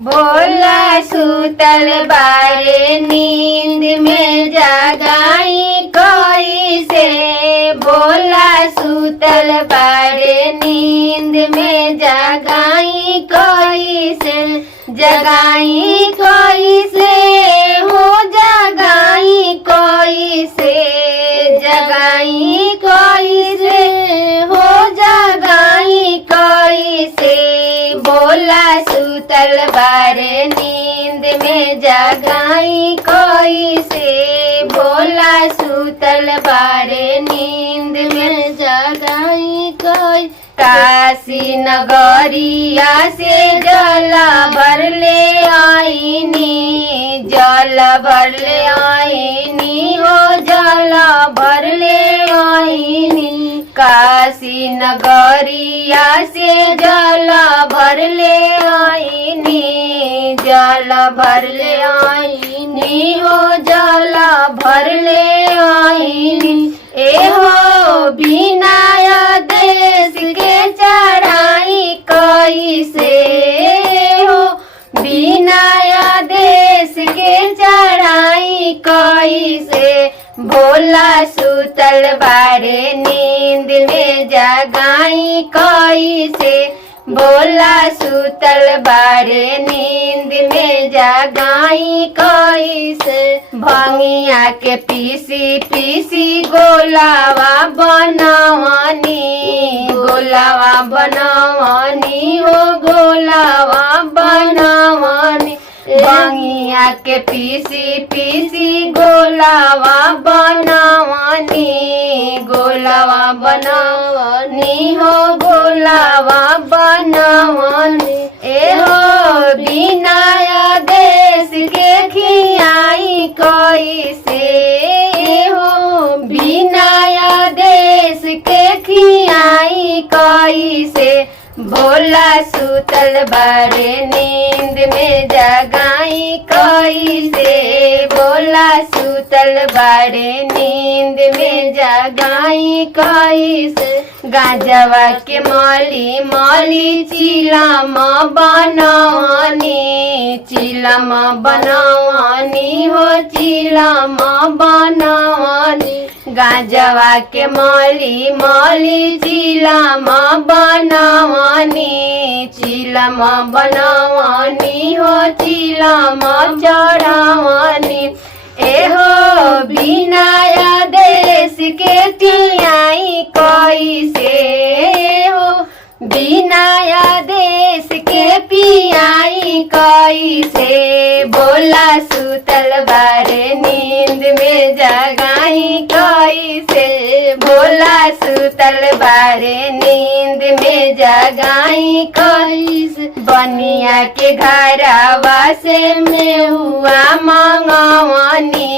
भोला सुतल बारे नींद में जगाई कोई से। भोला सुतल बारे नींद में जगाई कोई से। जगाई कोई से हो जगाई कोई से। जगाई कोई से हो जगाई कोई से। भोला सुतल बारे नींद में जगाई कोई से। भोला सुतल बारे नींद में जगाई कोई। काशी नगरिया से जल भर ले आईनी। जल भर ले आईनी हो जल भर ले आईनी। काशी नगरिया से जल भर ले आईनी। जल भर ले आईनी हो जल भर ले आईनी। एहो बिना देश के चढ़ाई कैसे हो। बिना देश के चढ़ाई कैसे। भोला सुतल बारे नींद में जगाई कैसे। भोला सुतल बारे नींद में जगाई कैसे। भंगिया के पीसी पीसी गोलावा बनवानी। गोलावा बनवानी हो गोलावा बनवानी। भंगिया के पीसी पीसी गोलावा बनवानी। गोलावा बनवानी हो गोलावा बनवानी। एहो बिना देश के खियाई कैसे हो। बिना देश के खियाई कैसे। भोला सुतल बारे नींद में जगाई कैसे। भोला सुतल बारे नींद में जगाई कैसे। गांजवा के मौली मौली चिलम बनवानी। चिलम बनवानी हो चिलम बनवानी। गांजवा के मौली मौली चिलम बनवानी। चिलम बनवानी हो चिलम चढ़वानी। एहो बिना देश के खियाई कैसे हो। बिना देश के पियाई कैसे। भोला सुतल बारे नींद में जगाई कैसे। भोला सुतल बारे नींद में जगाई कैसे। बनिया के घरवा से मेहुआ मंगवानी।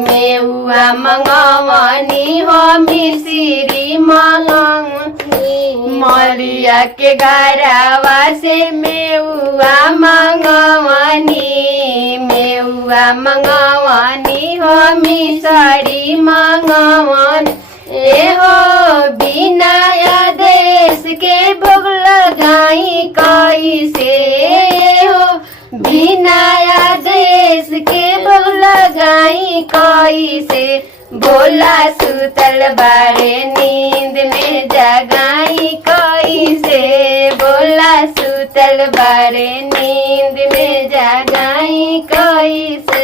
मेहुआ मंगवानी हो मिश्री मंगवानी। मलिया के घरवा से मेहुआ मंगवानी। मेहुआ मंगवानी हो मिश्री मंगवानी। एहो बिना देश के भोग लगाई कैसे हो। बिना देश के भोग लगाई कैसे। भोला सुतल बारे नींद में जगाई कैसे। भोला सुतल बारे नींद में जगाई कैसे।